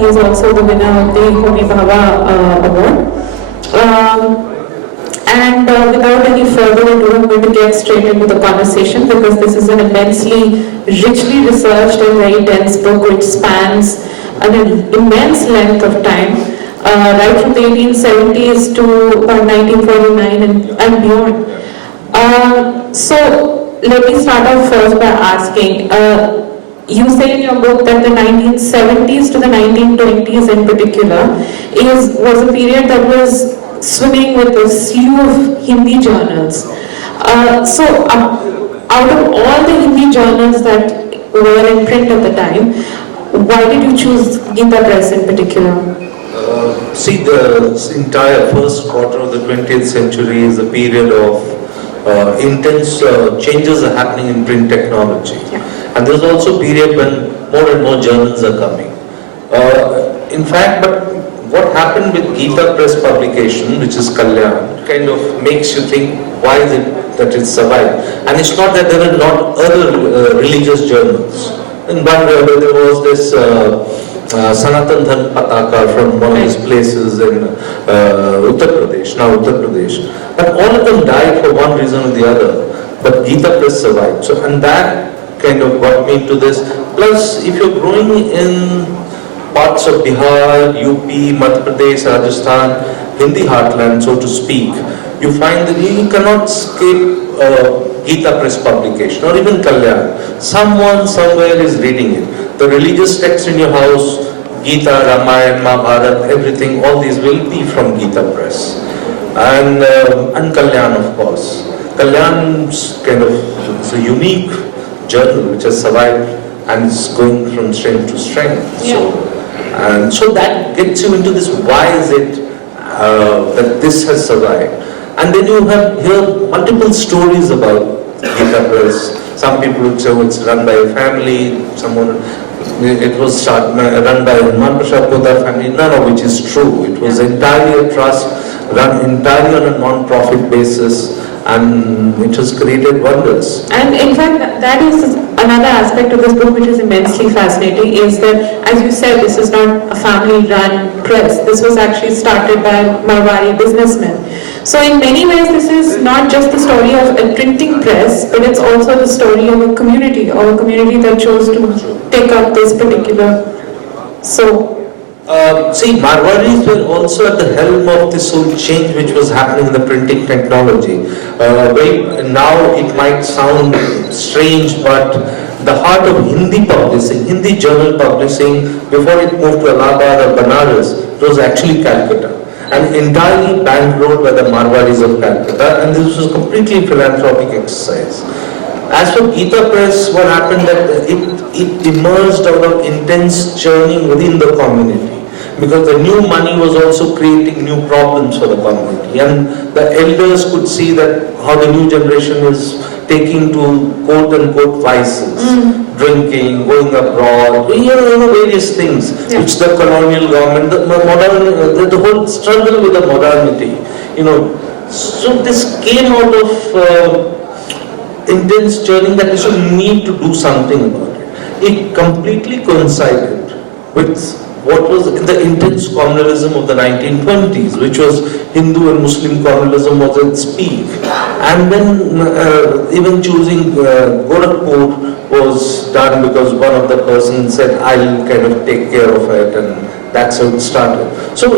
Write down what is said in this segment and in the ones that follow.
He is also the winner of the Homi Bhabha Award. And without any further ado, I'm going to get straight into the conversation because this is an immensely richly researched and very dense book which spans an immense length of time, right from the 1870s to 1949 and beyond. So let me start off first by asking, you say in your book that the 1970s to the 1920s in particular was a period that was swimming with a slew of Hindi journals. So out of all the Hindi journals that were in print at the time, why did you choose Gita Press in particular? See, the entire first quarter of the 20th century is a period of intense changes are happening in print technology. Yeah. And there's also a period when more and more journals are coming. In fact, but what happened with Gita Press publication, which is Kalyan, kind of makes you think, why is it that it survived? And it's not that there are not other religious journals. In Bangalore, there was this Sanatan Dharm Pataka from one of these places in Uttar Pradesh, now Uttar Pradesh. But all of them died for one reason or the other. But Gita Press survived. So, and that kind of got me into this. Plus, if you're growing in parts of Bihar, UP, Madhya Pradesh, Rajasthan, Hindi heartland, so to speak, you find that you cannot escape Gita Press publication or even Kalyan. Someone somewhere is reading it. The religious text in your house, Gita, Ramayana, Mahabharata, everything, all these will be from Gita Press. And Kalyan, of course. Kalyan's kind of it's a unique journal which has survived and is going from strength to strength. Yeah. So that gets you into this, why is it that this has survived? And then you have here multiple stories about Gita Press. Some people would say it's run by a family, it was run by a Manprashad Poddar family, none of which is true. It was entirely a trust, run entirely on a non-profit basis, and it has created wonders. And in fact, that is another aspect of this book which is immensely fascinating, is that, as you said, this is not a family-run press. This was actually started by Marwari businessmen. So in many ways, this is not just the story of a printing press, but it's also the story of a community that chose to take up this particular. See, Marwaris were also at the helm of this whole change which was happening in the printing technology. Now it might sound strange, but the heart of Hindi publishing, Hindi journal publishing, before it moved to Allahabad or Banaras, it was actually Calcutta. And entirely bankrolled by the Marwaris of Calcutta, and this was a completely philanthropic exercise. As for Gita Press, what happened that it emerged out of intense churning within the community, because the new money was also creating new problems for the community, and the elders could see that how the new generation is taking to quote-unquote vices, drinking, going abroad, various things, which the colonial government, the whole struggle with the modernity, so this came out of intense churning that we should need to do something about it. It completely coincided with what was the intense communalism of the 1920s, which was Hindu and Muslim communalism was at its peak. And then even choosing Gorakhpur was done because one of the persons said, I'll kind of take care of it, and that's how it started. So,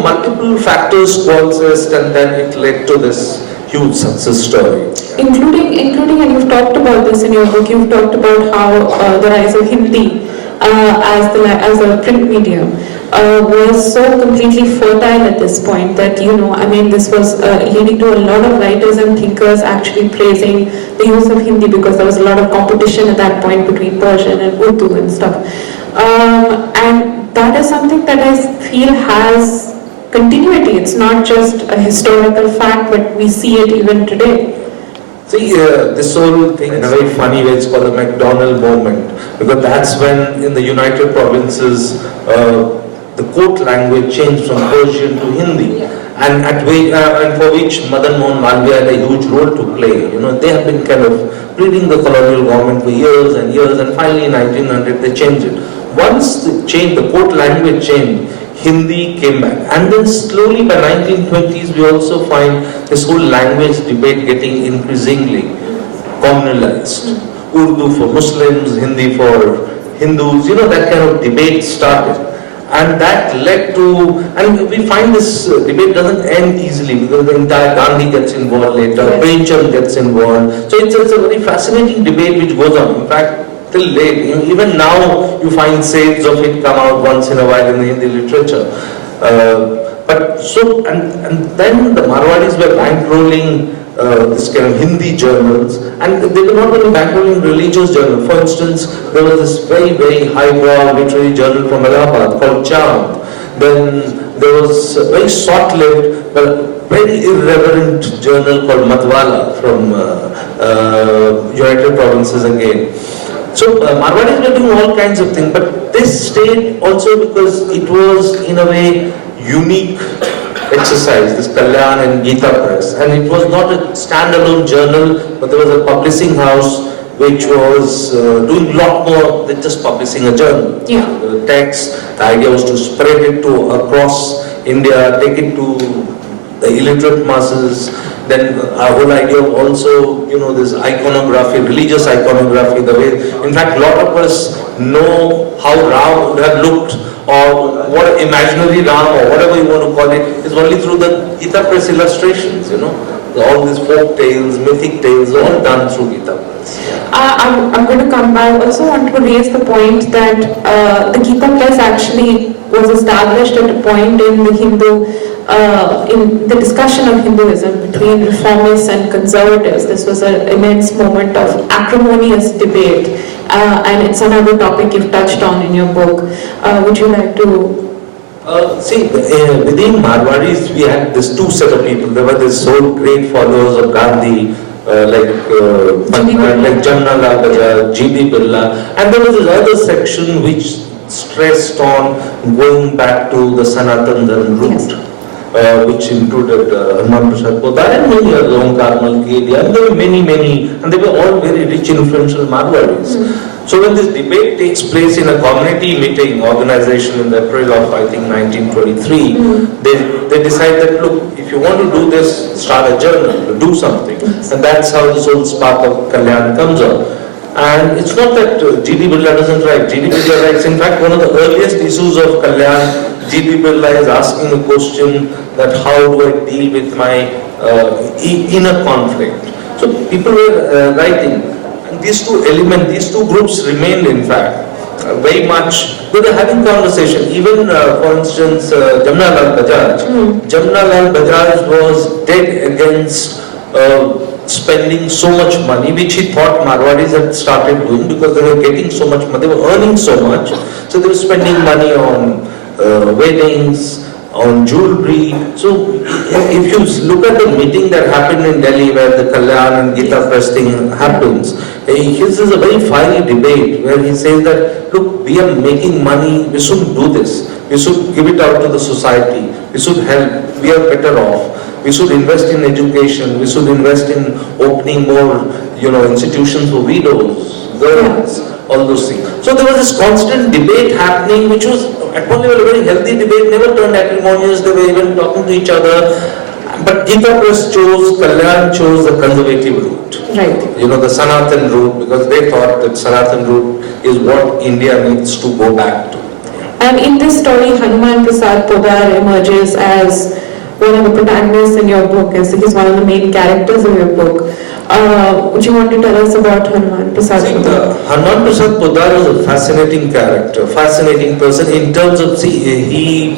multiple factors coalesced, and then it led to this huge success story. Including, and you've talked about this in your book, you've talked about how the rise of Hindi as a print medium was so completely fertile at this point that, this was leading to a lot of writers and thinkers actually praising the use of Hindi, because there was a lot of competition at that point between Persian and Urdu and stuff. And that is something that I feel has continuity. It's not just a historical fact, but we see it even today. See, this whole thing in a very funny way, it's called the McDonald moment, because that's when in the United Provinces the court language changed from Persian to Hindi, and for which Madan Mohan Malviya had a huge role to play. They have been kind of pleading the colonial government for years and years, and finally in 1900 they changed it. once the court language changed, Hindi came back. And then slowly by 1920s, we also find this whole language debate getting increasingly communalized. Urdu for Muslims, Hindi for Hindus, that kind of debate started. And that led to, and we find this debate doesn't end easily because the entire Gandhi gets involved later, Premchand gets involved. So it's a very fascinating debate which goes on. In fact, till late, even now you find shades of it come out once in a while in the Hindi literature. And then the Marwadis were bankrolling this kind of Hindi journals, and they were not only bankrolling religious journals. For instance, there was this very, very highbrow literary journal from Allahabad called Chand. Then there was a very short-lived but very irreverent journal called Madwala from United Provinces again. So Marwadis were doing all kinds of things, but this stayed also because it was in a way unique exercise, this Kalyan and Gita press, and it was not a standalone journal, but there was a publishing house which was doing a lot more than just publishing a journal. Yeah. The text, the idea was to spread it to across India, take it to the illiterate masses. Then our whole idea of also, this iconography, religious iconography, the way, in fact, a lot of us know how Ram would have looked, or what imaginary Ram, or whatever you want to call it, is only through the Gita press illustrations, all these folk tales, mythic tales, all done through Gita press. I'm going to come back. I also want to raise the point that the Gita press actually was established at a point in the in the discussion of Hinduism between reformists and conservatives. This was an immense moment of acrimonious debate, and it's another topic you've touched on in your book. Would you like to? Within Marwadis, we had this two set of people. There were these so great followers of Gandhi, like Jamnalal Bajaj, G.B. Birla, and there was this other section which stressed on going back to the Sanatan root. Which included Hanuman Prasad Poddar and many others, Omkar Malki, and there were many, and they were all very rich, influential Marwadis. So when this debate takes place in a community meeting organization in April of, I think, 1923, they decide that, look, if you want to do this, start a journal, do something. And that's how this whole spark of Kalyan comes up. And it's not that G.D. Birla doesn't write. G.D. Birla writes. In fact, one of the earliest issues of Kalyan, G.D. Birla is asking a question that how do I deal with my inner conflict. So people were writing. And these two elements, these two groups remained, in fact, very much, they were having conversation. Even, for instance, Jamnalal Bajaj. Jamnalal Bajaj was dead against spending so much money, which he thought Marwadis had started doing because they were getting so much money, they were earning so much, so they were spending money on weddings, on jewelry. So if you look at the meeting that happened in Delhi where the Kalyan and Gita press thing happens, his is a very fiery debate where he says that, look, we are making money, we shouldn't do this, we should give it out to the society, we should help, we are better off. We should invest in education, we should invest in opening more, institutions for widows, girls, all those things. So there was this constant debate happening, which was at one level a very healthy debate, never turned acrimonious, they were even talking to each other. But Gita press chose, Kalyan chose the conservative route. Right. The Sanatan route, because they thought that Sanatan route is what India needs to go back to. And in this story, Hanuman Prasad Poddar emerges as one of the protagonists in your book, as he's one of the main characters of your book. Would you want to tell us about Hanuman Prasad Poddar? Hanuman Prasad Poddar is a fascinating character, fascinating person in terms of, he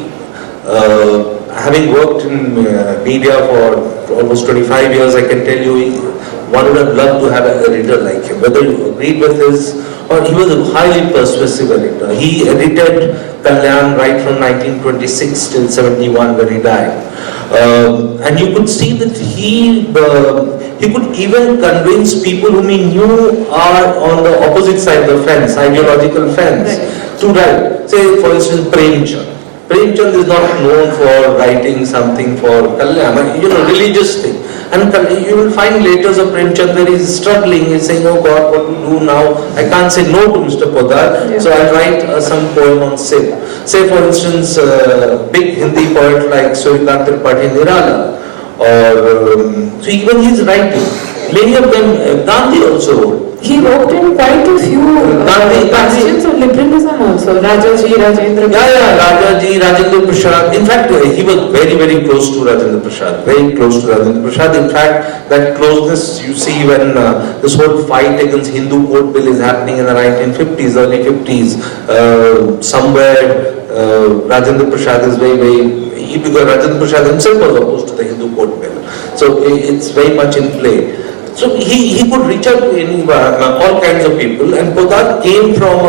having worked in media for almost 25 years, I can tell you, one would have loved to have a editor like him, whether you agreed with his, or he was a highly persuasive editor. He edited Kalyan right from 1926 till 71 when he died. And you could see that he could even convince people whom he knew are on the opposite side of the fence, ideological fence, to write. Say, for instance, Premchand. Premchand is not known for writing something for Kalyan, religious thing. And you will find later of Premchand where he's struggling, he's saying, oh God, what to do now? I can't say no to Mr. Podar, so I'll write some poem on Sikh. Say for instance, big Hindi poet like Surikant Tripathi Nirala, or so even he's writing. Many of them, Gandhi also wrote. He wrote in quite a few bastions of liberalism also. Rajaji, Rajendra Prasad. Yeah, Rajaji, Rajendra Prasad. In fact, he was very, very close to Rajendra Prasad. Very close to Rajendra Prasad. In fact, that closeness you see when this whole fight against Hindu Code Bill is happening in the 1950s, early 50s. Somewhere Rajendra Prasad is because Rajendra Prasad himself was opposed to the Hindu Code Bill. So it's very much in play. So he could reach out to all kinds of people, and Podar came from,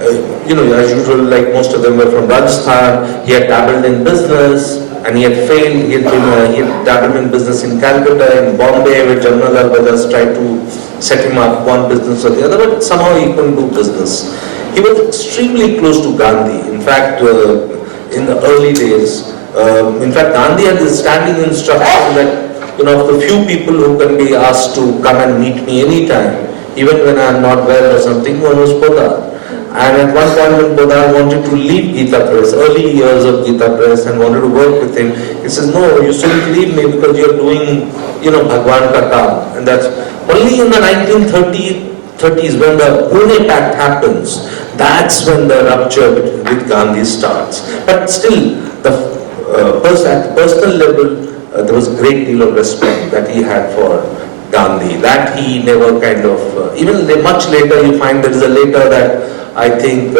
as usual, like most of them were from Rajasthan. He had dabbled in business, and he had failed. He had dabbled in business in Calcutta, in Bombay, where Jamnalal Bajaj tried to set him up one business or the other, but somehow he couldn't do business. He was extremely close to Gandhi. In fact, in the early days, Gandhi had this standing instruction that, of the few people who can be asked to come and meet me anytime, even when I am not well or something, one was Podar. And at one point when Podar wanted to leave Gita Press, early years of Gita Press, and wanted to work with him, he says, no, you shouldn't leave me because you're doing, Bhagwan ka kaam. And that's only in the 1930s when the Pune Pact happens, that's when the rupture with Gandhi starts. But still, at the personal level, there was a great deal of respect that he had for Gandhi. That he never kind of, even much later you find there is a letter that I think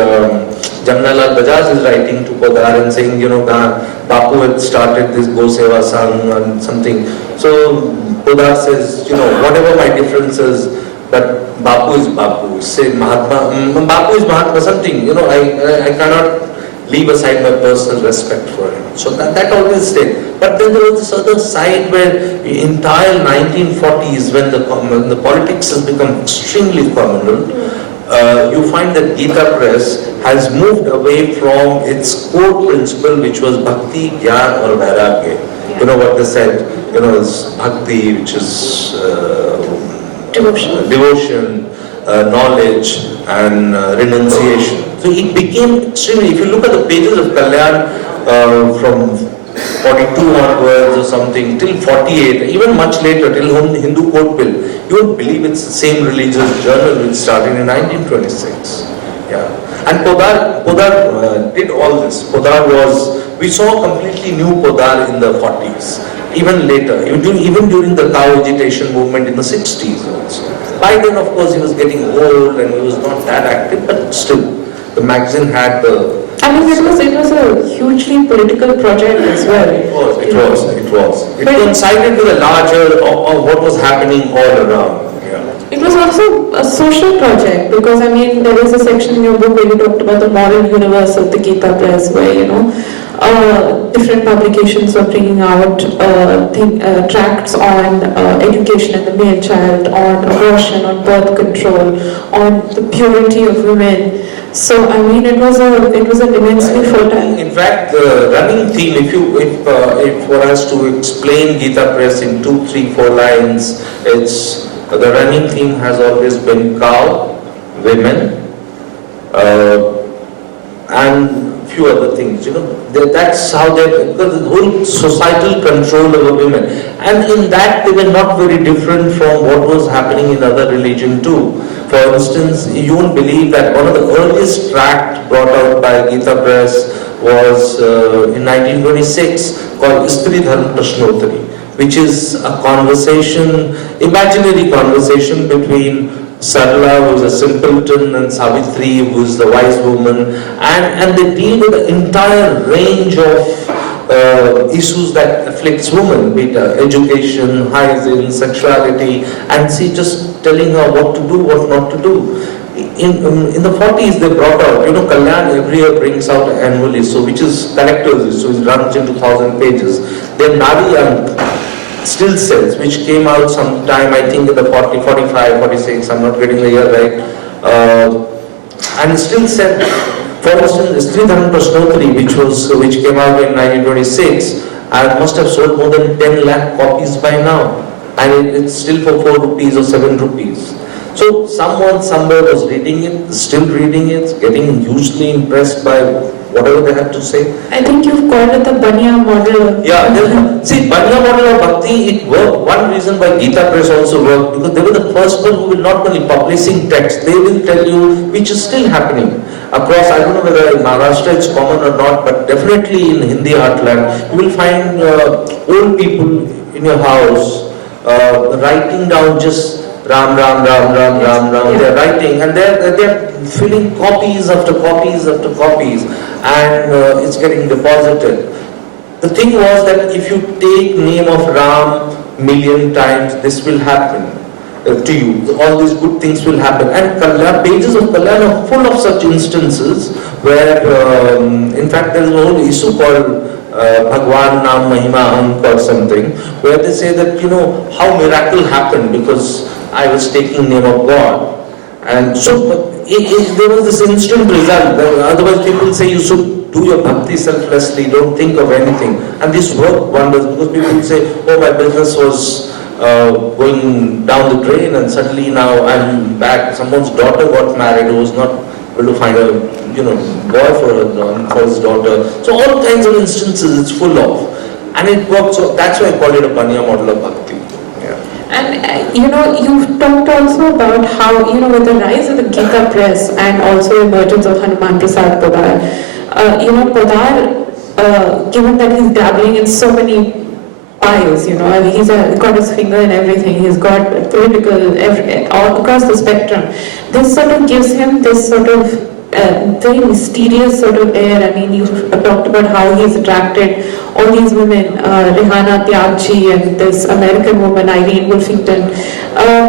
Jamnalal Bajaj is writing to Podar and saying, Bapu had started this Go Seva Sangh and something. So Podar says, whatever my differences, but Bapu is Bapu. Say Bapu is Mahatma something, I cannot leave aside my personal respect for him. So that always stayed. But then there was this other side where the entire 1940s, when the politics has become extremely communal, you find that Gita Press has moved away from its core principle, which was Bhakti, Gyan or Vairagya. You know what they said, is Bhakti, which is devotion, knowledge and renunciation. So it became extremely, if you look at the pages of Kalyan from 42 onwards or something, till 48, even much later, till Hindu Code Bill, you won't believe it's the same religious journal which started in 1926. Yeah. And Podar did all this. We saw a completely new Podar in the 40s, even later, even during the cow agitation movement in the 60s also. By then, of course, he was getting old and he was not that active, but still, the magazine had the... it was a hugely political project as well. It was. It coincided with a larger of what was happening all around. Yeah. It was also a social project because there is a section in your book where you talked about the moral universe of the Gita Press, where different publications were bringing out tracts on education and the male child, on abortion, on birth control, on the purity of women. So it was an immensely fertile. In fact, the running theme, if one has to explain Gita Press in 2, 3, 4 lines, it's the running theme has always been cow, women, and few other things, that's how because the whole societal control over women, and in that they were not very different from what was happening in other religion too. For instance, you won't believe that one of the earliest tracts brought out by Gita Press was in 1926 called Istri Dharma Prashnotari, which is a conversation, imaginary conversation between Sarla, who is a simpleton, and Savitri, who is the wise woman, and they deal with the entire range of issues that afflicts women, be it education, hygiene, sexuality, and she just telling her what to do, what not to do. In the 40s they brought out, Kalyan every year brings out annually, so which is collector's, so it runs into 1,000 pages. Then Nadi still sells, which came out sometime, I think in the 40, 45, 46, I'm not getting the year right, and still said For instance, Sri Dharan Prashnotri, which came out in 1926, I must have sold more than 10 lakh copies by now, and it's still for 4 rupees or 7 rupees. So someone somewhere was reading it, still reading it, getting hugely impressed by whatever they have to say. I think you've called it the Banya model. Yeah, see, Banya model of Bhakti, it worked. One reason why Gita Press also worked, because they were the first one who will not only publishing text, they will tell you, which is still happening across, I don't know whether in Maharashtra it's common or not, but definitely in Hindi heartland, you will find old people in your house writing down just Ram, Ram, Ram, Ram, Ram, Ram. They're writing and they're filling copies after copies after copies, and it's getting deposited. The thing was that if you take name of Ram million times, this will happen to you. All these good things will happen. And pages of Kalyan are full of such instances where, in fact, there is a whole issue called Bhagwan Naam Mahima Ank or something, where they say that, how miracle happened because I was taking name of God. And so there was this instant result. Otherwise people say you should do your bhakti selflessly, don't think of anything. And this worked wonders, because people say, oh, my business was going down the drain and suddenly now I'm back. Someone's daughter got married who was not able to find a boy for his daughter. So all kinds of instances it's full of. And it works, so that's why I call it a Banya model of bhakti. And you've talked also about how, with the rise of the Gita Press and also emergence of Hanuman Prasad Podar, Podar, given that he's dabbling in so many pies, he's got his finger in everything, he's got political, all across the spectrum. This sort of gives him this sort of very mysterious sort of air. I mean, you talked about how he's attracted all these women, Rehana Tyagji and this American woman, Irene Wolfington.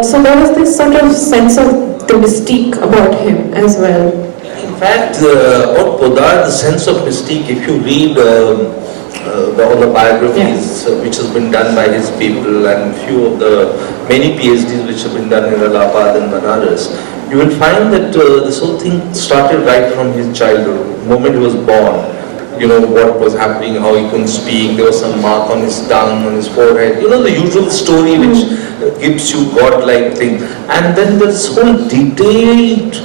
So there was this sort of sense of the mystique about him as well. In fact, about Podar, the sense of mystique, if you read all the biographies which has been done by his people and few of the many PhDs which have been done in Allahabad and Banaras, you will find that this whole thing started right from his childhood, the moment he was born. What was happening, how he couldn't speak, there was some mark on his tongue, on his forehead, the usual story which gives you God-like thing. And then this whole detailed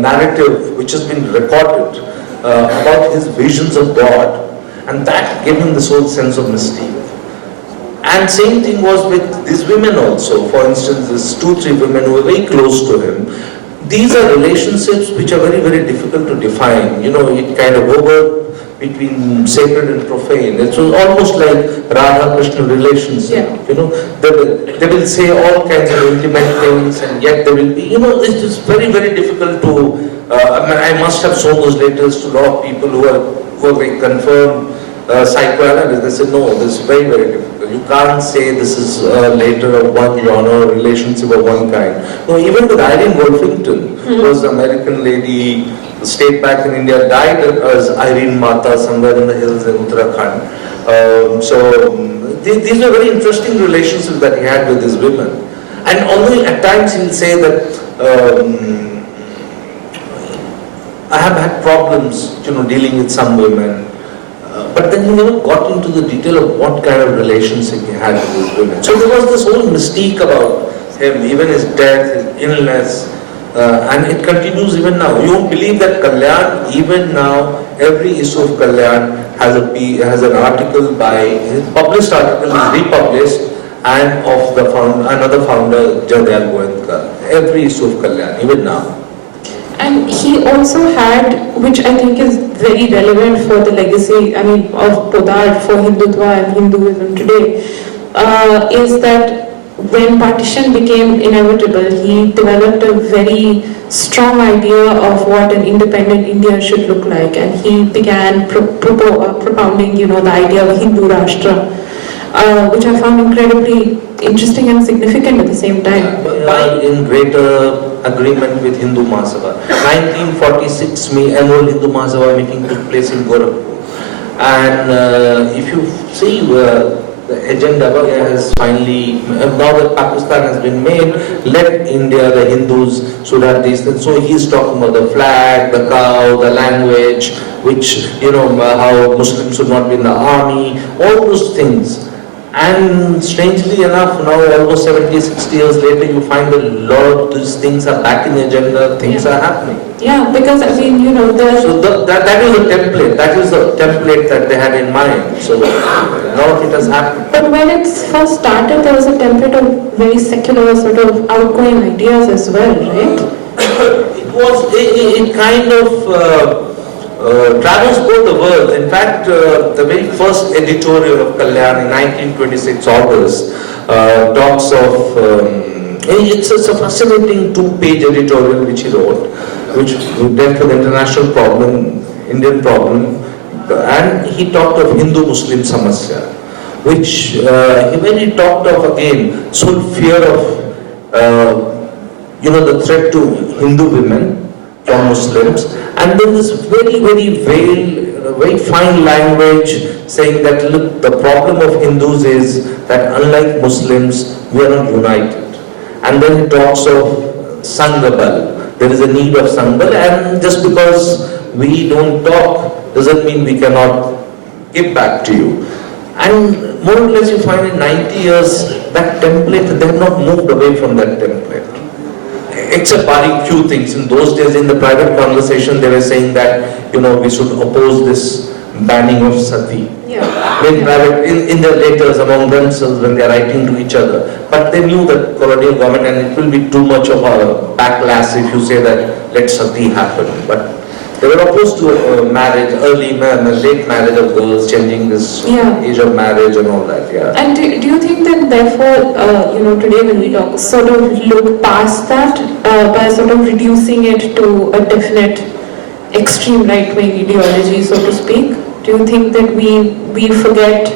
narrative which has been recorded about his visions of God, and that gave him this whole sense of mystique. And same thing was with these women also. For instance, these 2-3 women who were very close to him. These are relationships which are very, very difficult to define. It kind of over between sacred and profane. It was almost like Radha-Krishna relationship. They will say all kinds of intimate things, and yet they will be, it is very, very difficult to, I must have shown those letters to a lot of people who are very confirmed psychoanalysts. They said, no, this is very, very difficult. You can't say this is later of one genre, a relationship of one kind. No, even with Irene Wolfington, who was an American lady, stayed back in India, died as Irene Mata somewhere in the hills in Uttarakhand. These were very interesting relationships that he had with these women. And although at times he'll say that I have had problems, dealing with some women. But then he never got into the detail of what kind of relationship he had with these women. So there was this whole mystique about him, even his death, his illness, and it continues even now. You won't believe that Kalyan, even now, every issue of Kalyan has an article by, his published article is republished, and of another founder, Jayadayal Goenka. Every issue of Kalyan, even now. And he also had, which I think is very relevant for the legacy, of Podar for Hindutva and Hinduism today, is that when partition became inevitable, he developed a very strong idea of what an independent India should look like, and he began propounding, the idea of Hindu Rashtra, which I found incredibly interesting and significant at the same time. In greater agreement with Hindu Mahasabha. 1946 annual Hindu Mahasabha meeting took place in Gorakhpur. And if you see, the agenda has finally, now that Pakistan has been made, let India, the Hindus should have these things. So he's talking about the flag, the cow, the language, which, how Muslims should not be in the army, all those things. And strangely enough, now almost 70, 60 years later, you find a lot of these things are back in the agenda, things are happening. Yeah, because I mean, So that is the template, that they had in mind. So now it has happened. But when it first started, there was a template of very secular sort of outgoing ideas as well, right? It kind of travels both the world. In fact, the very first editorial of Kalyan in 1926 August talks of, it's a fascinating 2-page editorial which he wrote, which dealt with international problem, Indian problem, and he talked of Hindu-Muslim Samasya, which when he talked of again, sole fear of, the threat to Hindu women from Muslims, and then this very, very veiled, very fine language saying that, look, the problem of Hindus is that unlike Muslims, we are not united. And then he talks of Sangbal. There is a need of Sangbal, and just because we don't talk doesn't mean we cannot give back to you. And more or less you find in 90 years, that template, they have not moved away from that template. Except barring few things. In those days, in the private conversation, they were saying that, we should oppose this banning of sati. Yeah. In their letters among themselves when they are writing to each other. But they knew that colonial government, and it will be too much of a backlash if you say that let sati happen. But they were opposed to late marriage of girls, changing this age of marriage and all that. Yeah. And do you think that therefore, today when we talk, sort of look past that by sort of reducing it to a definite extreme right-wing ideology, so to speak? Do you think that we forget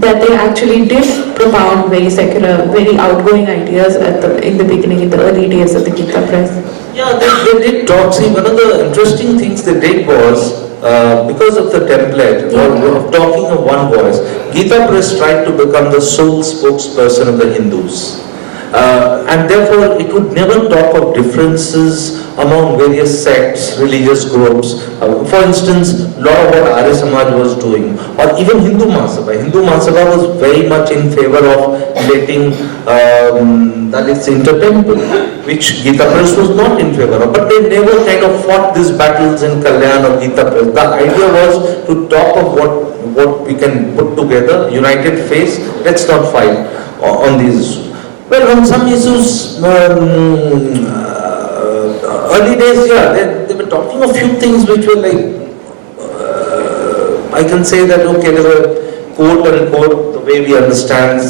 that they actually did propound very secular, very outgoing ideas in the beginning, in the early days of the Gita Press? Yeah, they did talk. See, one of the interesting things they did was, because of the template of talking of one voice, Gita Press tried to become the sole spokesperson of the Hindus. And therefore, it would never talk of differences among various sects, religious groups. For instance, a lot of what Arya Samaj was doing, or even Hindu Mahasabha. Hindu Mahasabha was very much in favor of letting Dalits into temple, which Gita Press was not in favor of. But they never kind of fought these battles in Kalyan or Gita Press. The idea was to talk of what we can put together, united face. Let's not fight on these issues. Well, on some issues, early days, they were talking a few things which were like, I can say that, okay, they were quote unquote, the way we understand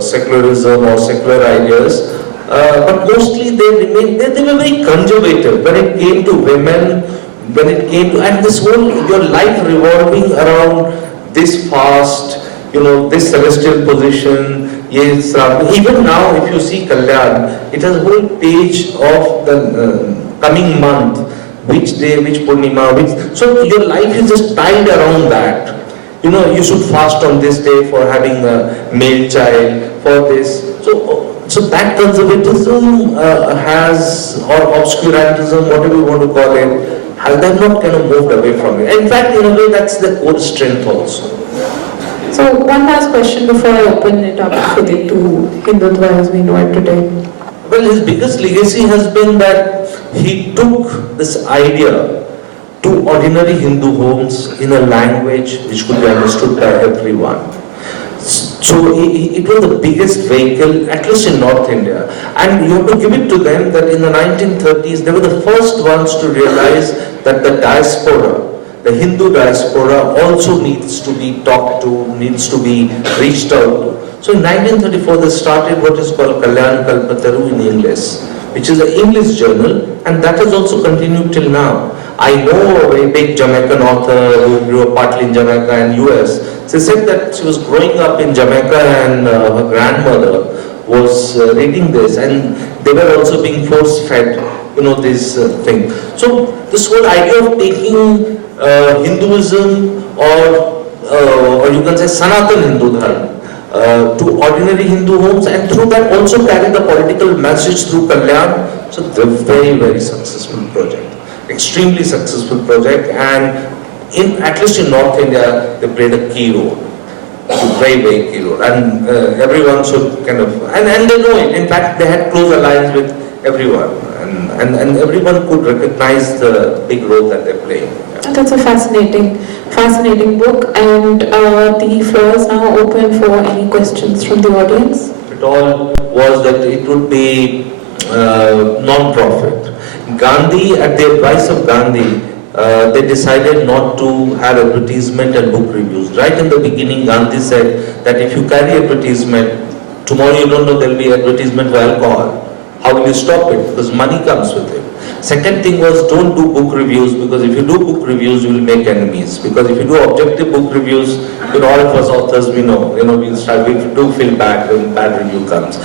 secularism or secular ideas, but mostly they were very conservative when it came to women, and this whole, your life revolving around this fast, this celestial position. Yes, even now if you see Kalyan, it has a whole page of the coming month, which day, which Purnima, so your life is just tied around that. You should fast on this day for having a male child, for this. So that conservatism has, or obscurantism, whatever you want to call it, has not kind of moved away from it. In fact, in a way, that's the core strength also. So one last question before I open it up fully to Hindutva as we know it today. Well, his biggest legacy has been that he took this idea to ordinary Hindu homes in a language which could be understood by everyone. So it was the biggest vehicle, at least in North India. And you have to give it to them that in the 1930s, they were the first ones to realize that the diaspora, the Hindu diaspora also needs to be talked to, needs to be reached out to. So in 1934 they started what is called Kalyan Kalpataru in English, which is an English journal, and that has also continued till now. I know a big Jamaican author who grew up partly in Jamaica and US. She said that she was growing up in Jamaica and her grandmother was reading this, and they were also being force-fed, this thing. So this whole idea of taking Hinduism or or you can say Sanatan Hindu Dharma, to ordinary Hindu homes, and through that also carry the political message through Kalyan. So they're very, very successful project, extremely successful project, and at least in North India, they played a key role, a very, very key role, and everyone should kind of, and they know it. In fact, they had close alliance with everyone, and everyone could recognize the big role that they're playing. That's a fascinating book, and the floor is now open for any questions from the audience. It all was that it would be non-profit. Gandhi, at the advice of Gandhi, they decided not to have advertisement and book reviews. Right in the beginning, Gandhi said that if you carry advertisement, tomorrow you don't know there will be advertisement for alcohol. How will you stop it? Because money comes with it. Second thing was, don't do book reviews, because if you do book reviews, you will make enemies. Because if you do objective book reviews, all of us authors, we do feel bad when bad review comes.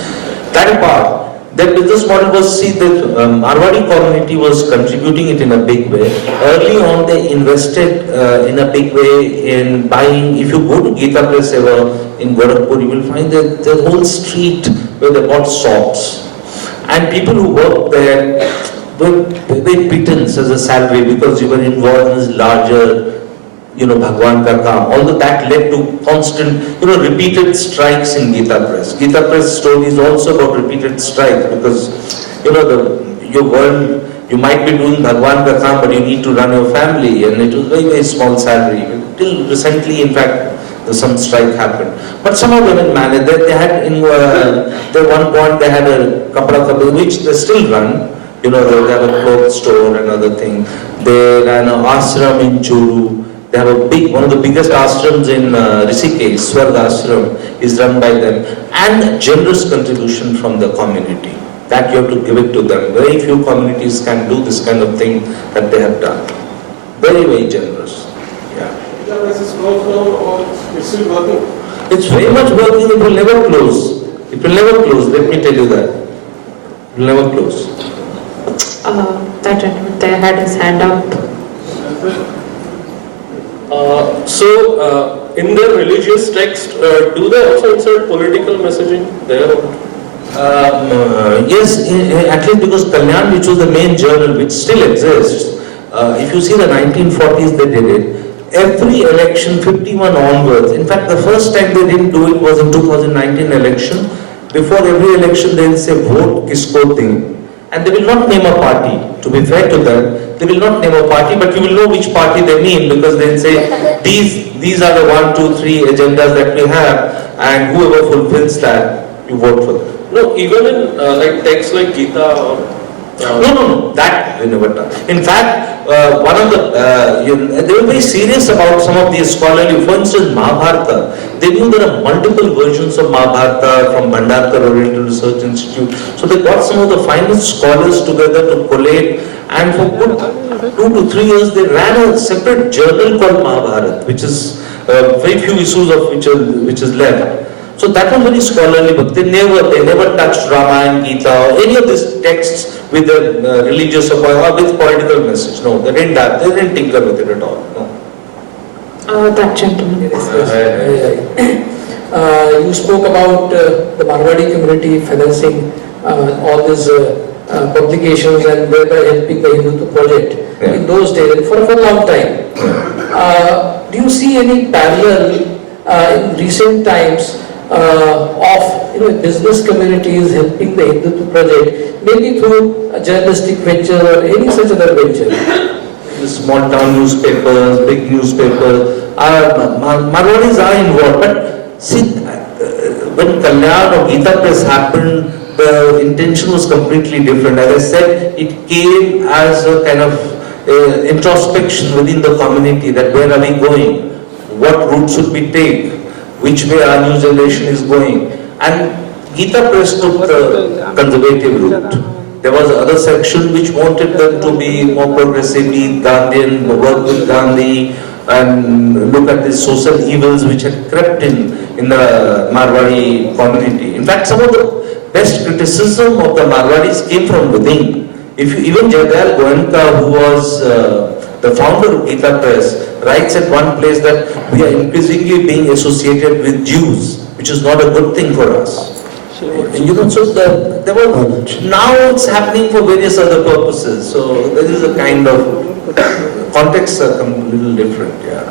That apart, their business model was, see, the Marwadi community was contributing it in a big way. Early on, they invested in a big way in buying. If you go to Gita Press ever in Gorakhpur, you will find that the whole street where they bought shops. And people who worked there were paid pittance as a salary because you were involved in this larger, Bhagwan ka kaam. Although that led to constant, repeated strikes in Gita Press. Gita Press story is also about repeated strikes because, your world, you might be doing Bhagwan ka kaam, but you need to run your family, and it was very, very small salary. Till recently, in fact, some strike happened. But some of them managed. They had, at one point, they had a kapda company, which they still run. They have a clothes store and other thing. They ran an ashram in Churu. They have one of the biggest ashrams in Rishikesh, Swarga Ashram, is run by them. And generous contribution from the community. That you have to give it to them. Very few communities can do this kind of thing that they have done. Very, very generous. Yeah. Is closed now or it's still working? It's very much working. It will never close. It will never close. Let me tell you that. It will never close. That gentleman there had his hand up. In their religious text, do they also insert political messaging there? Yes, at least because Kalyan, which was the main journal, which still exists, if you see the 1940s, they did it. Every election, 51 onwards, in fact, the first time they didn't do it was in 2019 election. Before every election, they will say, vote kisko deng. And they will not name a party. To be fair to them, they will not name a party, but you will know which party they mean, because they will say, these are the 1, 2, 3 agendas that we have, and whoever fulfills that, you vote for them. No, even in texts like Gita or... No, that we never done. In fact, one of the, they were very serious about some of these scholarly, for instance, Mahabharata. They knew there are multiple versions of Mahabharata from Bhandarkar Oriental Research Institute. So they got some of the finest scholars together to collate, and for good 2 to 3 years they ran a separate journal called Mahabharata, which is very few issues of which is left. So that was very scholarly, but they never touched Rama and Gita or any of these texts with a religious or with political message. No, they didn't tinker with it at all. No. That gentleman. You spoke about the Marwadi community financing all these publications and thereby helping the Hindutva project in those days and for a long time. Do you see any parallel in recent times of business communities helping the Hindutva project, maybe through a journalistic venture or any such other venture? The small town newspapers, big newspapers, Marwadis are involved. But see, when Kalyan or Gita Press happened, the intention was completely different. As I said, it came as a kind of introspection within the community, that where are we going, what route should we take, which way our new generation is going. And Gita Press took the conservative route. There was another section which wanted them to be more progressive, be Gandhian, work with Gandhi, and look at the social evils which had crept in the Marwadi community. In fact, some of the best criticism of the Marwadis came from within. Even Jayadayal Goenka, who was the founder of Gita Press, writes at one place that we are increasingly being associated with Jews, which is not a good thing for us. Now it's happening for various other purposes. So there is a kind of contexts are a little different, yeah.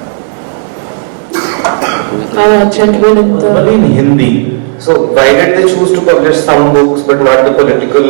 Gentleman in the... Only in Hindi. So why did they choose to publish some books but not the political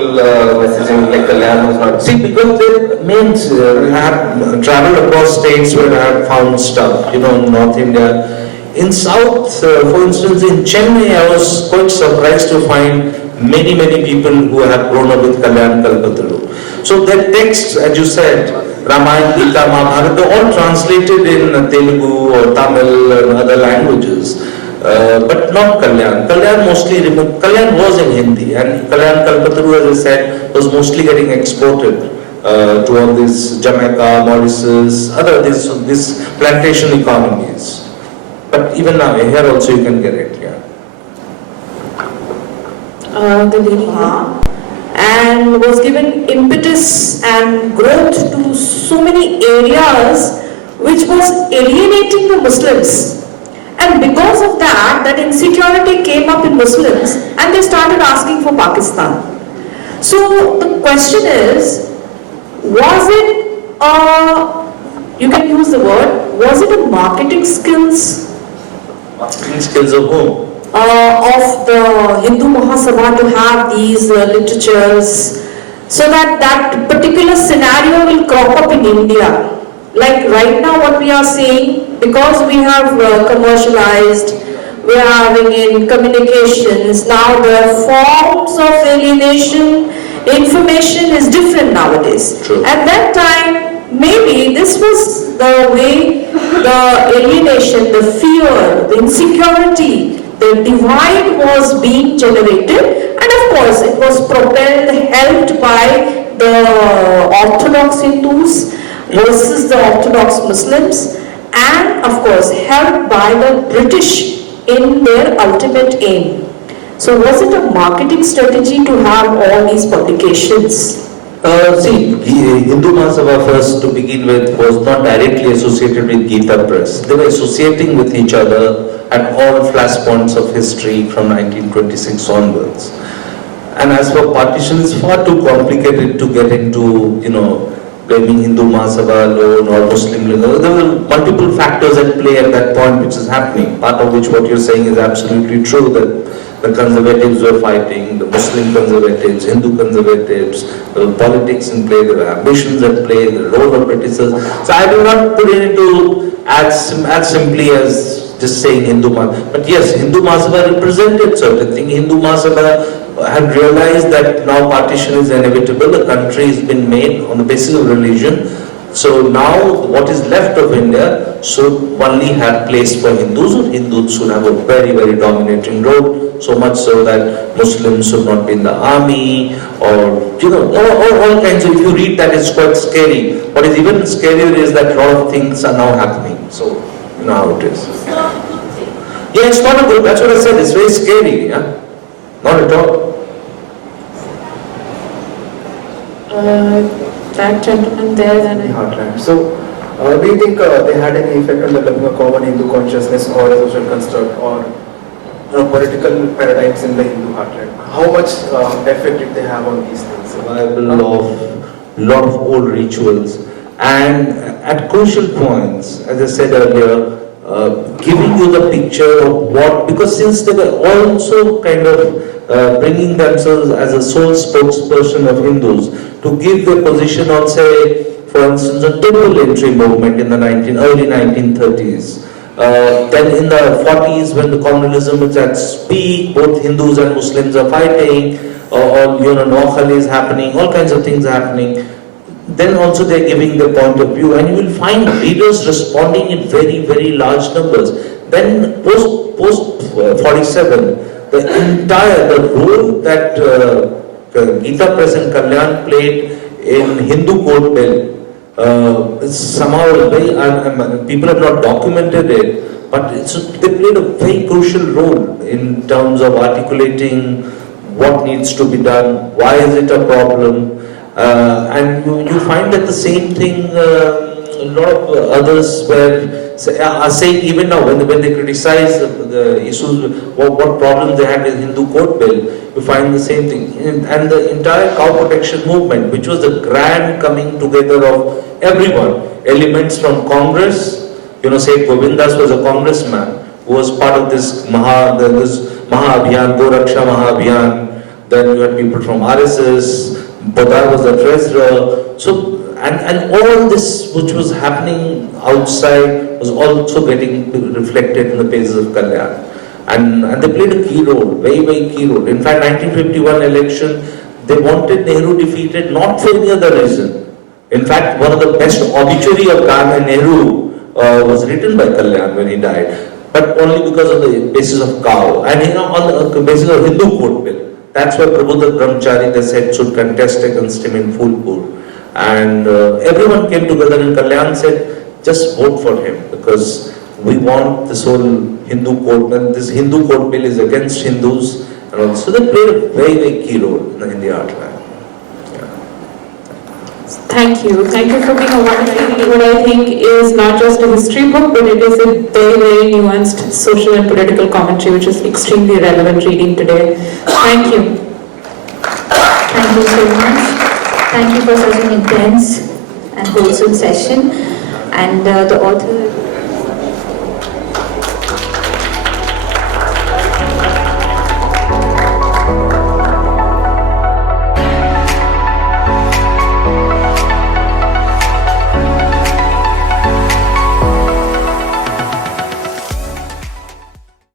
messaging like Kalyan was not? See, because they means I have traveled across states where I have found stuff, in North India. In South, for instance, in Chennai, I was quite surprised to find many people who have grown up with Kalyan Kalpataru. So their texts, as you said, Ramayana, Gita, Mahabharata, they're all translated in Telugu or Tamil and other languages. But not Kalyan. Kalyan mostly removed. Kalyan was in Hindi, and Kalyan Kalpataru, as I said, was mostly getting exported to all these Jamaica, Mauritius, other these plantation economies. But even now, here also you can get it, yeah. The lady here. And was given impetus and growth to so many areas which was alienating the Muslims. And because of that, that insecurity came up in Muslims and they started asking for Pakistan. So the question is, was it you can use the word, was it a marketing skills? Marketing skills of whom? Of the Hindu Mahasabha to have these literatures so that that particular scenario will crop up in India. Like right now what we are saying, because we have commercialized, we are having in communications, now the forms of alienation, information is different nowadays. True. At that time, maybe this was the way the alienation, the fear, the insecurity, the divide was being generated, and of course it was propelled, helped by the Orthodox Hindus versus the Orthodox Muslims, and of course helped by the British in their ultimate aim. So was it a marketing strategy to have all these publications? See, Hindu Mahasabha first to begin with was not directly associated with Gita Press. They were associating with each other at all flashpoints of history from 1926 onwards. And as for partition, it's far too complicated to get into, blaming Hindu Mahasabha alone or Muslim alone. There were multiple factors at play at that point which is happening, part of which what you're saying is absolutely true, that the conservatives were fighting, the Muslim conservatives, Hindu conservatives, there was politics in play, there were ambitions at play, the role of British. So I will not put it into as simply as just saying Hindu Mahasabha. But yes, Hindu Mahasabha represented certain things. Hindu Mahasabha had realized that now partition is inevitable, the country has been made on the basis of religion. So now what is left of India should only have place for Hindus, or Hindus should have a very dominating role, so much so that Muslims should not be in the army, or all kinds of, if you read that, it's quite scary. What is even scarier is that a lot of things are now happening. So you know how it is. Yeah, it's not a good, that's what I said, it's very scary, yeah? Not at all. That gentleman there, then Heartland. So, do you think they had any effect on developing a common Hindu consciousness or a social construct or political paradigms in the Hindu heartland? How much effect did they have on these things? Survival of lot of old rituals, and at crucial points, as I said earlier, giving you the picture of what, because since they were also kind of bringing themselves as a sole spokesperson of Hindus to give their position on, say, for instance, the temple entry movement in the early 1930s. Then in the 40s, when the communalism is at peak, both Hindus and Muslims are fighting, Noakhali is happening, all kinds of things are happening. Then also they are giving their point of view, and you will find readers responding in very large numbers. Then post 47, the role that Gita Press and Kalyan played in Hindu court bill somehow very, people have not documented it, but they played a very crucial role in terms of articulating what needs to be done, why is it a problem. And you find that the same thing a lot of others are saying even now when they criticize the issues, what problems they had with Hindu court bill, you find the same thing. And the entire cow protection movement, which was the grand coming together of everyone, elements from Congress, say Govindas was a congressman who was part of this Maha Abhiyan, Go Raksha Maha Abhiyan. Then you had people from RSS, Badar was the treasurer. So, and all this which was happening outside was also getting reflected in the pages of Kalyan. And they played a key role, very, very key role. In fact, 1951 election, they wanted Nehru defeated not for any other reason. In fact, one of the best obituary of Gandhi Nehru was written by Kalyan when he died, but only because of the basis of cow and on the basis of Hindu court bill. That's why Prabhupada Brahmachari, they said, should contest against him in Phulpur. And everyone came together and Kalyan said, just vote for him because we want this whole Hindu court, and this Hindu court bill is against Hindus. And also they played a very, very key role in the heartland. Thank you. Thank you for being a wonderful, what I think is not just a history book, but it is a very, very nuanced social and political commentary, which is extremely relevant reading today. Thank you. Thank you so much. Thank you for such an intense and wholesome session. And the author